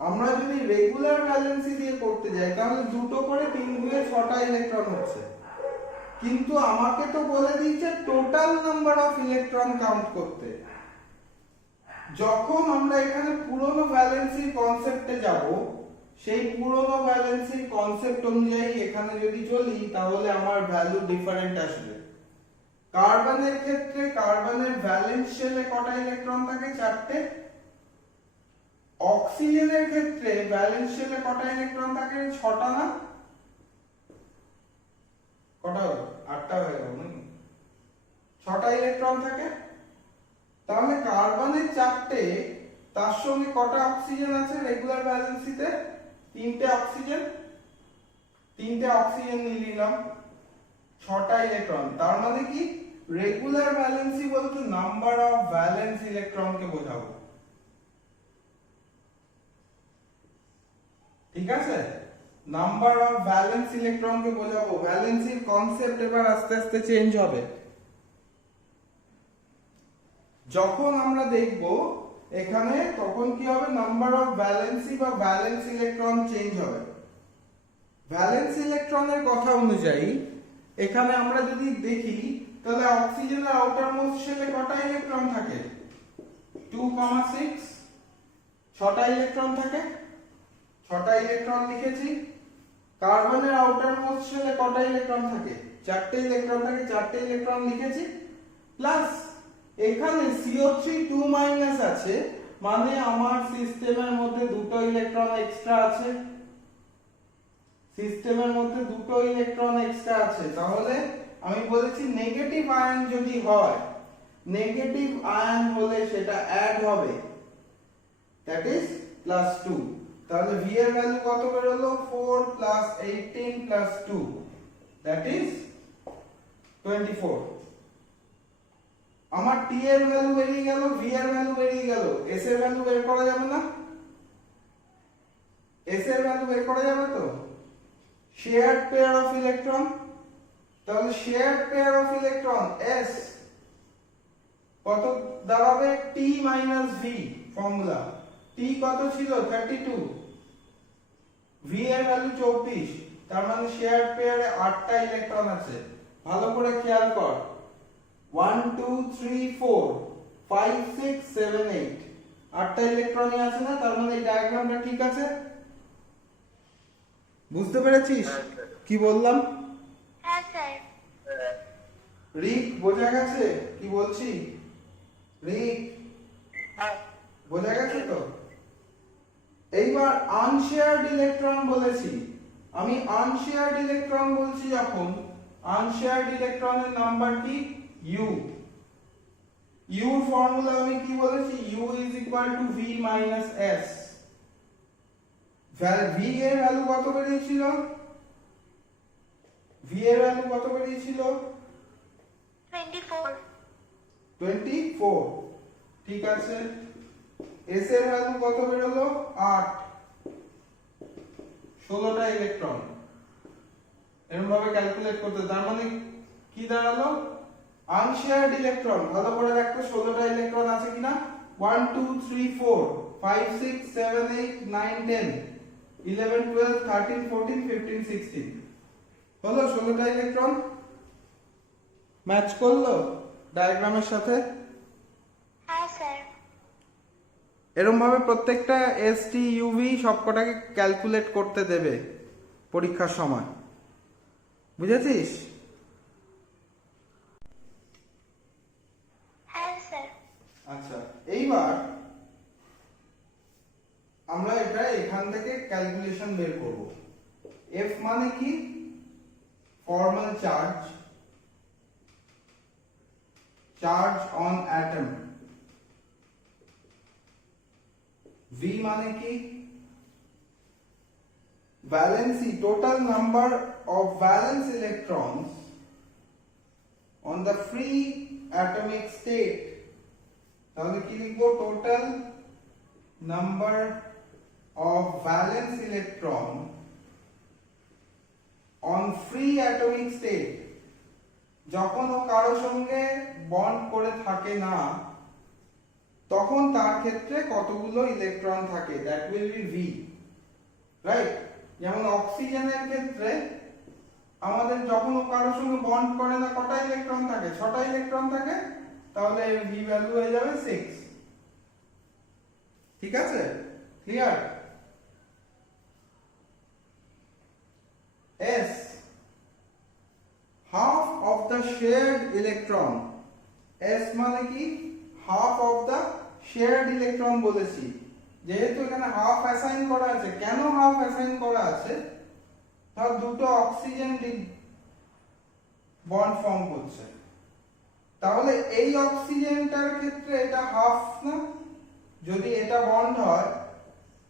আমরা যদি রেগুলার ভ্যালেন্সি দিয়ে করতে যাই তাহলে দুটো করে 3 দুয়ে 6টা ইলেকট্রন হচ্ছে, কিন্তু আমাকে তো বলে দিয়েছে total number of electron count করতে। যখন আমরা এখানে পুরনো ভ্যালেন্সির কনসেপ্টে যাব, সেই পুরনো ভ্যালেন্সির কনসেপ্ট অনুযায়ী এখানে যদি চলি তাহলে আমার ভ্যালু ডিফারেন্ট আসবে। কার্বনের ক্ষেত্রে কার্বনের ভ্যালেন্স শেলে কটা ইলেকট্রন থাকে? 4টে। অক্সিজেনের ক্ষেত্রে ভ্যালেন্স শেলে কটা ইলেকট্রন থাকে? 6টা না? কটা হলো? 8টা হয়ে গেল নাকি? 6টা ইলেকট্রন থাকে। তাহলে কার্বনের 4টে, তার সঙ্গে কটা অক্সিজেন আছে রেগুলার ভ্যালেন্সিতে? 3টে অক্সিজেন, 3টে অক্সিজেন নিয়ে নিলাম, 6টা ইলেকট্রন। তার মানে কি রেগুলার ভ্যালেন্সি বলতে নাম্বার অফ ভ্যালেন্স ইলেকট্রনকে বোঝাবো, ঠিক আছে? নাম্বার অফ ভ্যালেন্স ইলেকট্রনকে বোঝাবো। ভ্যালেন্সির কনসেপ্ট এবার আস্তে আস্তে চেঞ্জ হবে। যখন আমরা দেখব এখানে, তখন কি হবে, নাম্বার অফ ভ্যালেন্সি বা ভ্যালেন্স ইলেকট্রন চেঞ্জ হবে। ভ্যালেন্স ইলেকট্রনের কথা অনুযায়ী এখানে আমরা যদি দেখি, তাহলে অক্সিজেনের আউটার মোস্ট শেলে কটা ইলেকট্রন থাকে? 2,6। 6টা ইলেকট্রন থাকে, 6টা ইলেকট্রন লিখেছি। কার্বনের আউটার মোস্ট শেলে কটা ইলেকট্রন থাকে? 4টে ইলেকট্রন থাকে, 4টে ইলেকট্রন লিখেছি। প্লাস এখানে CO3 2- আছে, মানে আমার সিস্টেমের মধ্যে দুটো ইলেকট্রন এক্সট্রা আছে। সিস্টেমের মধ্যে দুটো ইলেকট্রন এক্সট্রা আছে, তাহলে আমি বলেছি নেগেটিভ আয়ন যদি হয়, নেগেটিভ আয়ন হলে সেটা অ্যাড হবে, দ্যাট ইজ +2। তাহলে V এর ভ্যালু কত বের হলো? 4 + 18 + 2, দ্যাট ইজ 24। আমার T এর ভ্যালু বেরিয়ে গেল, V এর ভ্যালু বেরিয়ে গেল। S এর ভ্যালু বের করা যাবে না? S এর ভ্যালু বের করা যাবে তো? শেয়ার্ড পেয়ার অফ ইলেকট্রন, তাহলে shared pair of electron S কত দাঁড়াবে? T - V formula. T কত ছিল? 32, V এর ভ্যালু 24, তার মানে শেয়ার্ড পেয়ারে 8টা ইলেকট্রন আছে। ভালো করে খেয়াল কর, 1 2 3 4 5 6 7 8, 8টা ইলেকট্রনই আছে না? তার মানে এই ডায়াগ্রামটা ঠিক আছে। বুঝতে পেরেছিস কি বললাম? হ্যাঁ স্যার। রিক বোঝা গেছে কি বলছি? রিক বোঝা গেছে তো? এইবার আনশেয়ার্ড ইলেকট্রন বলেছি আমি। আনশেয়ার্ড ইলেকট্রন বলছি যখন, আনশেয়ার্ড ইলেকট্রনের নাম্বার কি? U। U এর ফর্মুলা আমি কি বলেছি? U = V - S। V এর ভ্যালু কত বেরিয়েছিল? V এর ভ্যালু কত বেরিয়েছিল? 24। 24, ঠিক আছে। S এর ভ্যালু কত বের হলো? 8, 16টা ইলেকট্রন। এরকম ভাবে ক্যালকুলেট করতে, তার মানে কি দাঁড়ালো? আনশেয়ার্ড ইলেকট্রন, ভালো করে দেখো 16টা ইলেকট্রন আছে কিনা। 1 2 3 4 5 6 7 8 9 10 11 12 13 14 15 16 হলো 16টা ইলেকট্রন। ম্যাচ করলো ডায়াগ্রামের সাথে? হ্যাঁ স্যার। এরকম ভাবে প্রত্যেকটা ST UV সবকটাকে ক্যালকুলেট করতে দেবে পরীক্ষার সময়, বুঝেছিস? হ্যাঁ স্যার। আচ্ছা, এইবার আমরা এটা এখান থেকে ক্যালকুলেশন বের করব। F মানে কি? Formal charge, charge on atom. V মানে কি? valency, total number of valence electrons on the free atomic state। তাহলে কি লিখবো? total number of valence electron on free atomic state, যখন ও কারো সঙ্গে বন্ড করে থাকে না, তখন তার ক্ষেত্রে কতগুলো ইলেকট্রন থাকে, that will be V, right? যেমন অক্সিজেনের ক্ষেত্রে আমাদের যখন ও কারোর সঙ্গে বন্ড করে না, কটা ইলেকট্রন থাকে? 6টা ইলেকট্রন থাকে, তাহলে এর V ভ্যালু হয়ে যাবে 6। ঠিক আছে, clear? S, half of the shared electron। S মানে কি? half of the shared electron বলেছি। যেহেতু এখানে হাফ অ্যাসাইন করা আছে, কেন হাফ অ্যাসাইন করা আছে? ধর দুটো অক্সিজেন বন্ড ফর্ম করছে, তাহলে এই অক্সিজেনটার ক্ষেত্রে এটা হাফ না? যদি এটা বন্ড হয়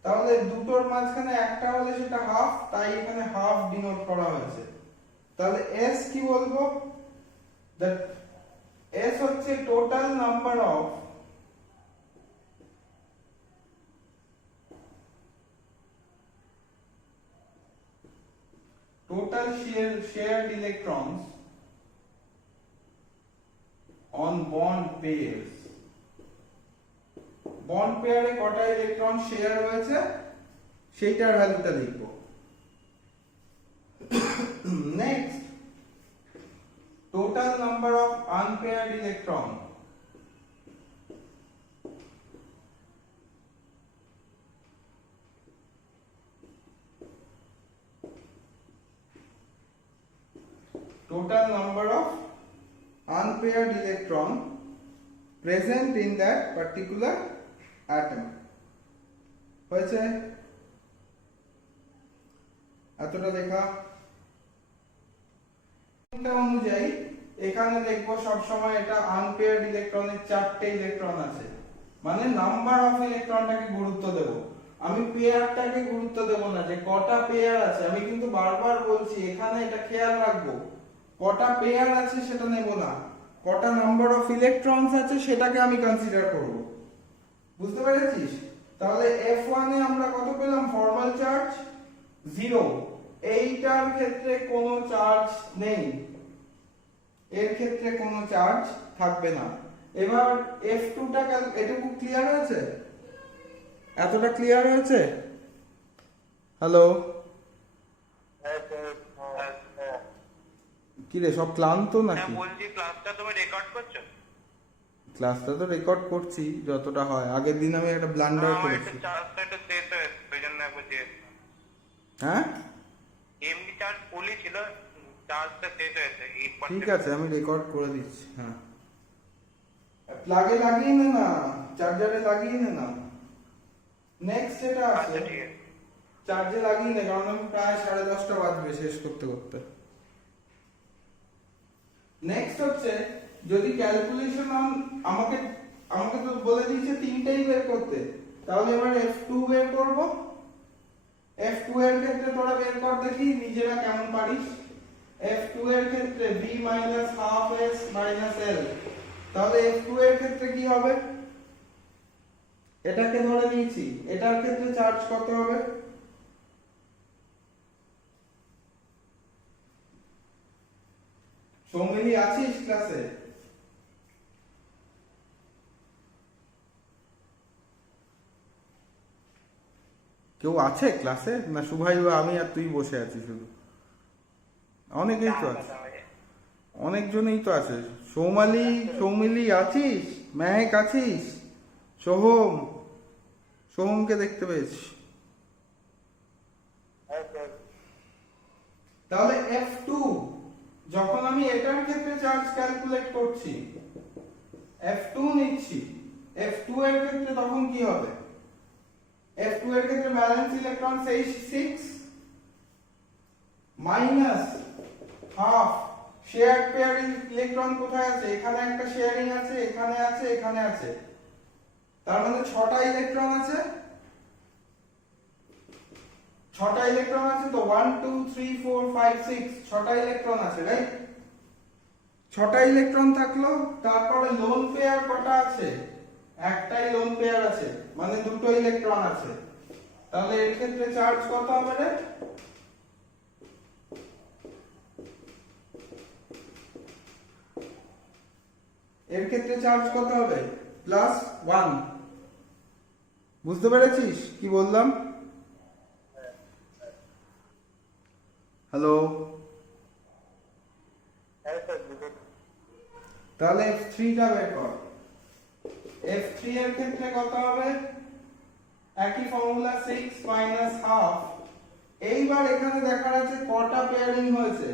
তাহলে দুটোর মাঝখানে একটা হলে সেটা হাফ, তাই এখানে হাফ ডিনোট করা হয়েছে। তাহলে S কি বলবো? দ্য S হচ্ছে total number of total shared electrons on bond pairs. Bond পেয়ারে কটা ইলেকট্রন শেয়ার হয়েছে সেইটার ভ্যালুটা লিখব। Next, total number of unpaired electron, total number of unpaired electron present in that particular atom হয়েছে এতটা লেখা। এটা অনুযায়ী এখানে দেখবো সব সময় এটা আনপেয়ার্ড ইলেকট্রনের 4টে ইলেকট্রন আছে, মানে নাম্বার অফ ইলেকট্রনটাকে গুরুত্ব দেব, আমি পেয়ারটাকে গুরুত্ব দেব না যে কটা পেয়ার আছে। আমি কিন্তু বারবার বলছি এখানে এটা খেয়াল রাখবো, কটা পেয়ার আছে সেটা নেব না, কটা নাম্বার অফ ইলেকট্রনস আছে সেটাকে আমি কনসিডার করব। বুঝতে পেরেছিস? তাহলে F1 এ আমরা কত পেলাম? ফর্মাল চার্জ 0, এইটার ক্ষেত্রে কোনো চার্জ নেই, এর ক্ষেত্রে কোনো চার্জ থাকবে না। এবার F2 টা এটুকু ক্লিয়ার হয়েছে? এতটা ক্লিয়ার হয়েছে? হ্যালো, কি রে সব ক্লান্ত নাকি? বলছি ক্লাসটা তুমি রেকর্ড করছো? ক্লাসটা তো রেকর্ড করছি যতটা হয়। আগের দিন আমি একটা ব্লান্ডার করেছি। চার্জটা একটু শেষ হয়েছে, ওই জন্য বুঝিয়ে। হ্যাঁ এমনি চার্জ ফুলই ছিল, চার্জটা শেষ হয়েছে। ঠিক আছে, আমি রেকর্ড করে দিচ্ছি। হ্যাঁ, প্লাগে লাগিয়ে নে না, চার্জারে লাগিয়ে নে না। নেক্সট যেটা আছে আচ্ছা ঠিক আছে। চার্জে লাগিয়ে নে, কারণ আমি প্রায় 10:30 বাজবে শেষ করতে করতে। নেক্সট হচ্ছে, যদি ক্যালকুলেশন আমাকে তো বলে দিয়েছে তিনটেই বের করতে, তাহলে এবার F2 বের করব। F2 এর ক্ষেত্রে তোরা বের কর দেখি নিজেরা কেমন পারিস। F2 এর ক্ষেত্রে V ½ S - L, তাহলে F2 এর ক্ষেত্রে কি হবে? এটাকে ধরে নিয়েছি, এটার ক্ষেত্রে চার্জ কত হবে? সৌমিলি আছিস ক্লাসে? কেউ আছে ক্লাসে না? সুভাই, আমি আর তুই বসে আছি শুধু? অনেকেই তো আছে, অনেকজনই তো আছে। সৌমিলি আছিস? মেহেক আছিস? সোহমকে দেখতে পেয়েছি। তাহলে F2 যখন আমি এটার ক্ষেত্রে চার্জ ক্যালকুলেট করছি, F2 নিচ্ছি, F2 এর ক্ষেত্রে তখন কি হবে? F2 এর ক্ষেত্রে ব্যালেন্স ইলেকট্রন সেই 6 minus half shared pair electron কোথায় আছে? এখানে একটা শেয়ারিং আছে, এখানে আছে, এখানে আছে, তার মানে 6টা ইলেকট্রন আছে। 6টা ইলেকট্রন আছে তো 1 2 3 4 5 6 6টা ইলেকট্রন আছে, রাইট? 6টা ইলেকট্রন থাকলো, তারপরে লোন পেয়ার কটা আছে? একটাই লোন পেয়ার আছে, মানে দুটো ইলেকট্রন আছে। তাহলে এর ক্ষেত্রে চার্জ কত হবে রে? এর ক্ষেত্রে চার্জ কত হবে? +1। বুঝতে পেরেছিস কি বললাম? হ্যালো, তাহলে F3 টা বের কর। F3 এর ক্ষেত্রে কত হবে? একই ফর্মুলা 6 ½ এইবার এখানে দেখার আছে কটা পেয়ারিং হয়েছে।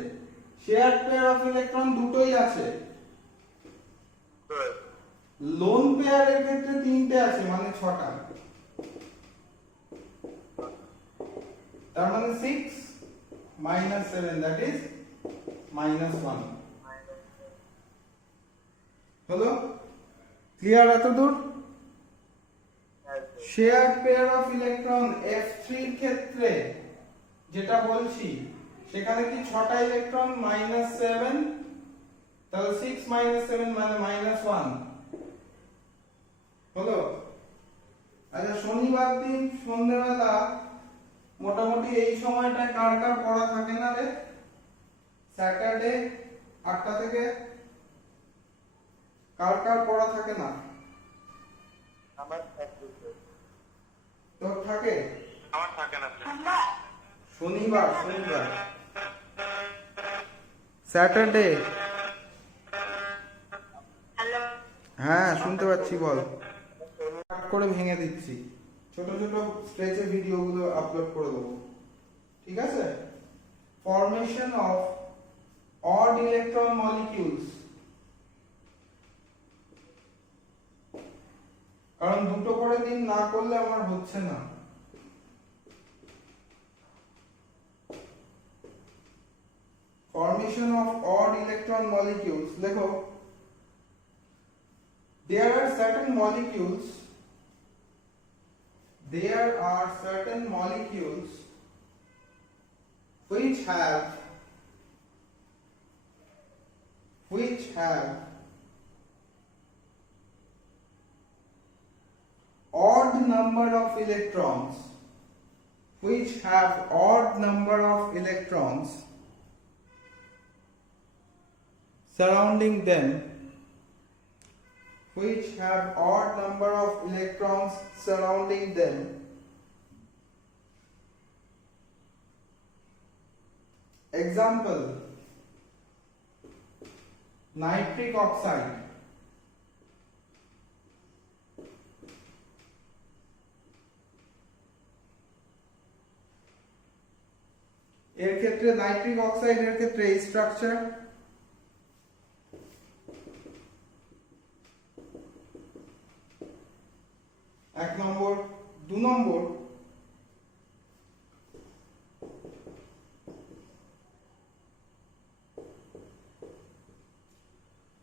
শেয়ার্ড পেয়ার অফ ইলেকট্রন দুটোই আছে, লোন পেয়ারের ক্ষেত্রে 3টে আছে, মানে 6টা। তার মানে 6 - 7, that is -1 হলো। ক্লিয়ার এতদূর? Shared pair of electron F3 এর ক্ষেত্রে যেটা বলছি, সেখানে কি 6টা ইলেকট্রন? -7 তাহলে 6 - 7 মানে -1 হলো। আচ্ছা, শনিবার দিন সন্ধ্যেবেলা মোটামুটি এই সময়টায় কার কার পড়া থাকে না রে? স্যাটারডে 8টা থেকে কার কার পড়া থাকে না? আমার থাকবে। তোর থাকে? আমার থাকে না। শনিবার স্যাটারডে। হ্যালো। হ্যাঁ, শুনতে পাচ্ছি, বল। কাট করে ভেঙে দিচ্ছি, ছোট ছোট স্ট্রেচে ভিডিওগুলো আপলোড করে দেবো, ঠিক আছে? Formation of odd electron molecules, কারণ দুটো করে দিন না করলে আমার হচ্ছে না। Formation of odd electron molecules, দেখো, there are certain molecules which have odd number of electrons surrounding them, example, nitric oxide, এর ক্ষেত্রে নাইট্রিক অক্সাইডের ক্ষেত্রে এই স্ট্রাকচার। এক নম্বর। 2 নম্বর,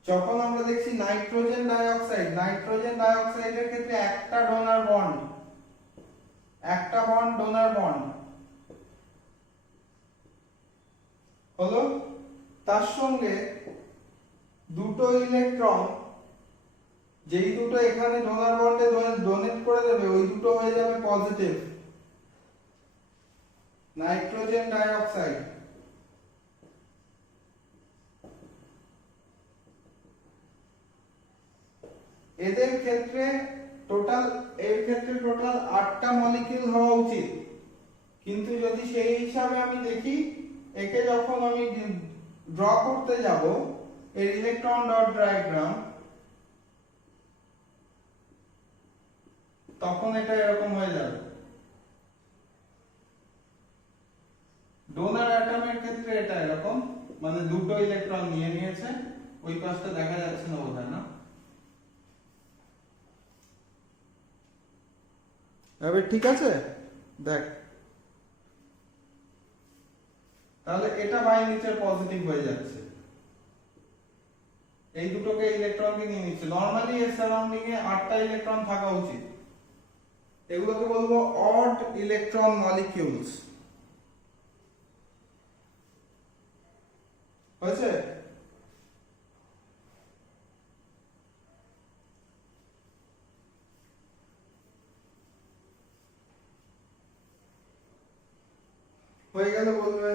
যখন আমরা দেখছি নাইট্রোজেন ডাইঅক্সাইডের ক্ষেত্রে একটা ডোনার বন্ড হলো, তার সঙ্গে দুটো ইলেকট্রন, যেই দুটো এখানে ডোনার বন্ডে ডোনেট করে দেবে ওই দুটো হয়ে যাবে পজিটিভ নাইট্রোজেন ডাইঅক্সাইড। এর ক্ষেত্রে টোটাল 8টা মলিকিউল হওয়া উচিত, কিন্তু যদি সেই হিসাবে আমি দেখি, একে যখন আমি ড্র করতে যাব এর ইলেকট্রন ডট ডায়াগ্রাম, তখন এটা এরকম হয়ে যাবে। ডোনার অ্যাটমের ক্ষেত্রে এটা এরকম, মানে দুটো ইলেকট্রন নিয়ে নিয়েছে, ওই পাশটা দেখা যাচ্ছে না বোধহয়, না? এবার ঠিক আছে, দেখ, তাহলে এটা বাই নিচের পজিটিভ হয়ে যাচ্ছে, এই দুটোকে ইলেকট্রনকে নিয়ে নিচ্ছে। নরমালি এর সারাউন্ডিং এ 8টা ইলেকট্রন থাকা উচিত, এগুলোকে বলবো অড ইলেকট্রন মলিকিউলস। হয়েছে? হয়ে গেল বলবে।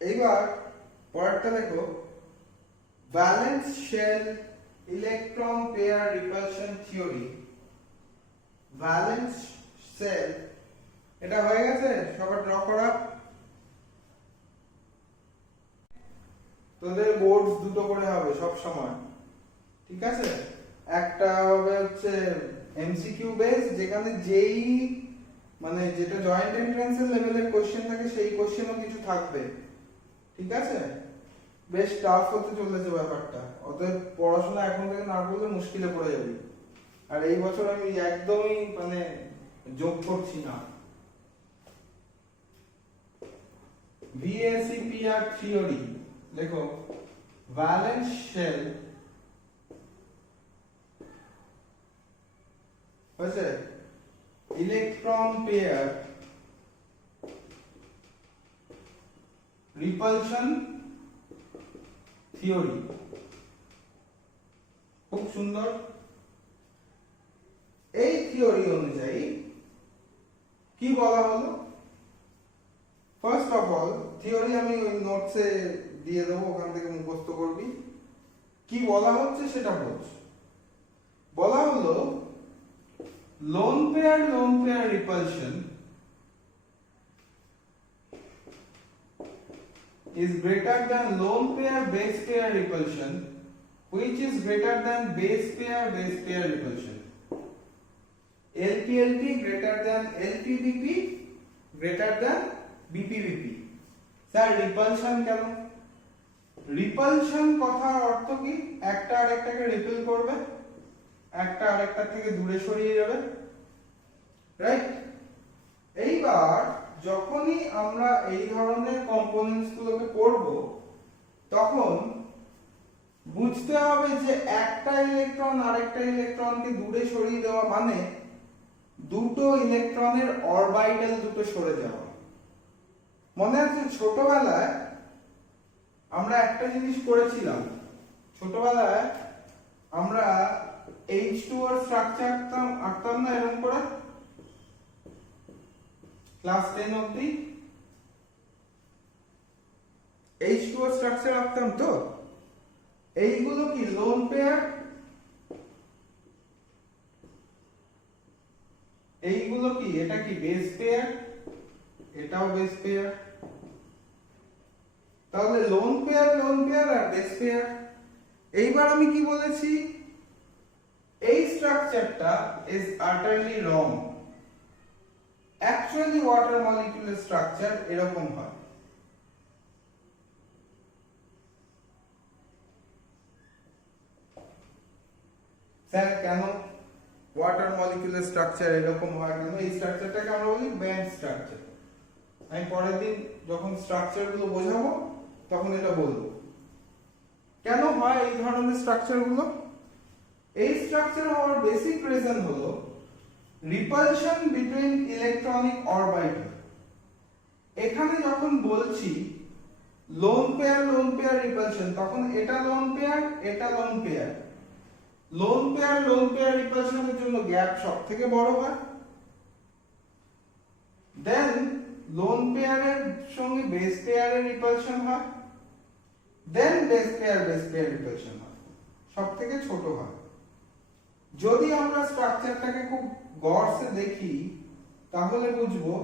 এইবার পরেরটা দেখো, valence shell electron pair repulsion theory. Valence shell, এটা হয়ে গেছে সবার ড্র করা? তোদের বোর্ড দুটো করে হবে সব সময়, ঠিক আছে? একটা হবে হচ্ছে এমসিকিউ বেস, যেখানে যেই মানে যেটা জয়েন্ট এন্ট্রান্সের লেভেলের কোশ্চেন থাকে সেই কোশ্চেনও কিছু থাকবে, ঠিক আছে? বেশ টাফ হতে চলেছে ব্যাপারটা, অতএব পড়াশোনা এখন থেকে না করলে মুশকিলে পড়ে যাবি। আর এই বছর আমি একদমই মানে যোগ করছি না। VACPR থিওরি দেখো, ভ্যালেন্স শেল হয়েছে? ইলেকট্রন পেয়ার রিপালশন থিওরি, খুব সুন্দর। এই থিওরি অনুযায়ী কি বলা হলো? ফার্স্ট অফ অল থিওরি আমি ওই নোটসে দিয়ে দেবো, ওখান থেকে মুখস্থ করবি। কি বলা হচ্ছে সেটা বোঝ। বলা হলো lone pair repulsion is greater than lone pair base pair repulsion, which is greater than base pair repulsion. LPLP greater than LPBP greater than BPBP. Sir repulsion কেন? রিপালশন কথার অর্থ কি? একটা আরেকটাকে রিপেল করবে, একটা আরেকটা থেকে দূরে সরিয়ে যাবে, রাইট? এইবার যখনই আমরা এই ধরনের কম্পোনেন্টস গুলোকে পড়ব, তখন বুঝতে হবে যে একটা ইলেকট্রন আরেকটা ইলেকট্রনকে দূরে সরিয়ে দেওয়া মানে দুটো ইলেকট্রনের অরবিটাল দুটো সরে যাওয়া। মনে আছে ছোটবেলায় আমরা একটা জিনিস করেছিলাম, ছোটবেলায় আমরা H2O এর স্ট্রাকচার আঁকতাম না এরকম করে, ক্লাস 10 অবধি H2O স্ট্রাকচার আঁকতাম তো। এইগুলো কি লোন পেয়ার, এইগুলো কি, এটা কি বেস পেয়ার, এটাও বেস পেয়ার। তাহলে লোন পেয়ার আর বেস পেয়ার। এইবার আমি কি বলেছি? এই স্ট্রাকচারটা is utterly wrong. Actually water মলিকিউলের স্ট্রাকচার এরকম হয়। স্যার কেন ওয়াটার মলিকিউলের স্ট্রাকচার এরকম হয় কেন? এই স্ট্রাকচারটাকে আমরা বলি ব্যান্ড স্ট্রাকচার। আমি পরের দিন যখন স্ট্রাকচারগুলো বোঝাবো তখন এটা বলবো কেন হয় এই ধরনের স্ট্রাকচারগুলো। এই স্ট্রাকচার হওয়ার বেসিক রিজন হলো রিপালশন বিটুইন ইলেকট্রনিক অরবিটাল। এখানে যখন বলছি লোন পেয়ার রিপালশন, তখন এটা লোন পেয়ার, এটা লোন পেয়ার। লোন পেয়ার রিপালশনের জন্য গ্যাপ সবথেকে বড় হয়। দেন লোন পেয়ারের সঙ্গে বেস পেয়ারের রিপালশন হয়, দেন বেস পেয়ার রিপালশন হয়, সবথেকে ছোট হয়। যদি আমরা স্ট্রাকচারটাকে খুব গড়সে দেখি তাহলে বুঝবো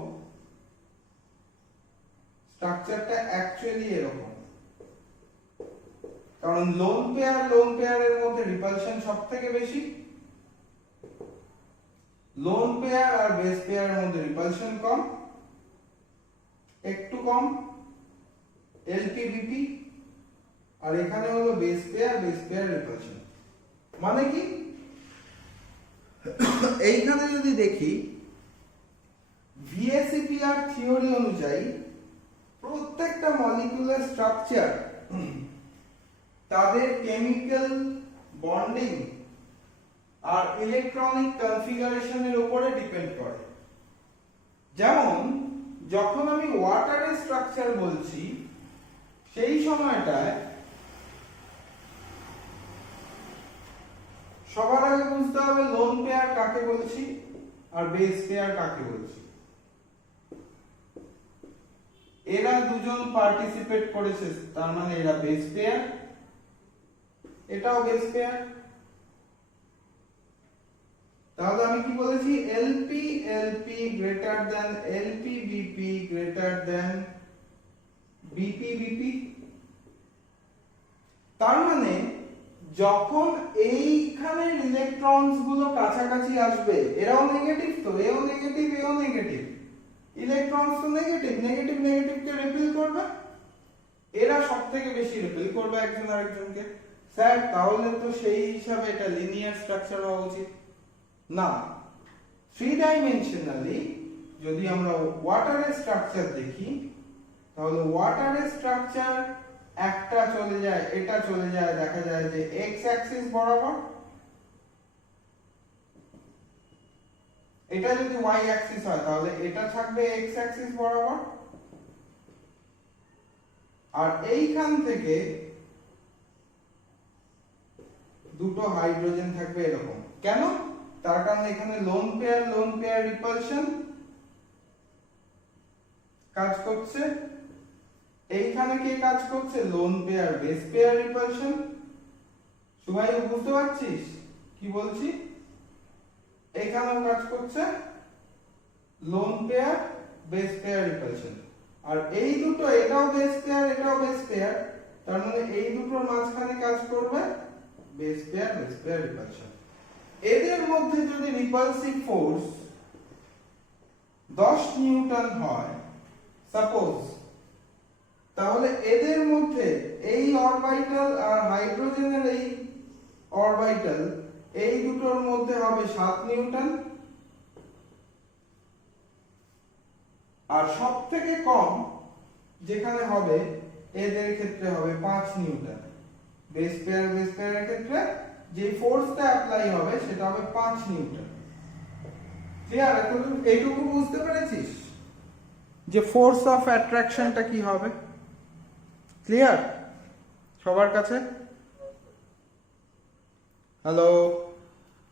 স্ট্রাকচারটা অ্যাকচুয়ালি এরকম। কারণ লোন পেয়ারের মধ্যে রিপালশন সবথেকে বেশি, লোন পেয়ার আর বেস পেয়ারের মধ্যে রিপালশন কম, একটু কম LPBP, আর এখানে হলো বেস পেয়ার রিপালশন। মানে কি? এইখানে যদি দেখি VSEPR থিওরি অনুযায়ী প্রত্যেকটা মলিকিউলার স্ট্রাকচার তাদের কেমিক্যাল বন্ডিং আর ইলেকট্রনিক কনফিগারেশনের উপরে ডিপেন্ড করে। যেমন যখন আমি ওয়াটারের স্ট্রাকচার বলছি সেই সময়টায় সবার আগে বুঝতে হবে লোন পেয়ার কাকে বলছি আর বেস পেয়ার কাকে বলছি। এরা দুজন পার্টিসিপেট করেছে, তার মানে এরা বেস পেয়ার, এটাও বেস পেয়ার। তাহলে আমি কি বলেছি? LP greater than LPBP greater than BPBP। তার মানে যখন এইখানের ইলেকট্রনস গুলো কাছাকাছি আসবে, এরাও নেগেটিভ, তো এও নেগেটিভ এও নেগেটিভ, ইলেকট্রনস তো নেগেটিভ কে রিপেল করবে, এরা সবথেকে বেশি রিপেল করবে একজন আরেকজনকে। স্যার তাহলে তো সেই হিসাবে এটা লিনিয়ার স্ট্রাকচার হওয়া উচিত না। থ্রি ডাইমেনশনালি যদি আমরা ওয়াটারের স্ট্রাকচার দেখি তাহলে ওয়াটারের স্ট্রাকচার একটা চলে যায়, এটা চলে যায়, দেখা যায় যে এক্স অ্যাক্সিস বরাবর, এটা যদি y অ্যাক্সিস হয় তাহলে এটা থাকবে x অ্যাক্সিস বরাবর, আর এইখান থেকে দুটো হাইড্রোজেন থাকবে এরকম। কেন? তার কারণ এখানে লোন পেয়ার রিপালশন কাজ করছে, এইখানে কে কাজ করছে? Lone pair base pair repulsion. সবাই বুঝতে পারছিস কি বলছি? এখানেও কাজ করছে lone pair base pair repulsion, আর এই দুটো, এটাও বেস পেয়ার, তার মানে এই দুটোর মাঝখানে কাজ করবে বেস পেয়ার রিপালশন। এদের মধ্যে যদি রিপালসিভ ফোর্স 10 নিউটন হয় সাপোজ, তাহলে এদের মধ্যে এই অরবিটাল আর হাইড্রোজেনের এই অরবিটাল, এই দুটোর মধ্যে হবে 7 নিউটন, আর সবথেকে কম যেখানে হবে এদের ক্ষেত্রে হবে 5 নিউটন। বেস পেয়ারের ক্ষেত্রে যে ফোর্সটা অ্যাপ্লাই হবে সেটা হবে 5 নিউটন। ক্লিয়ার? এখন এইটুকু বুঝতে পেরেছিস যে ফোর্স অফ অ্যাট্রাকশনটা কি হবে? ক্লিয়ার সবার কাছে? হ্যালো।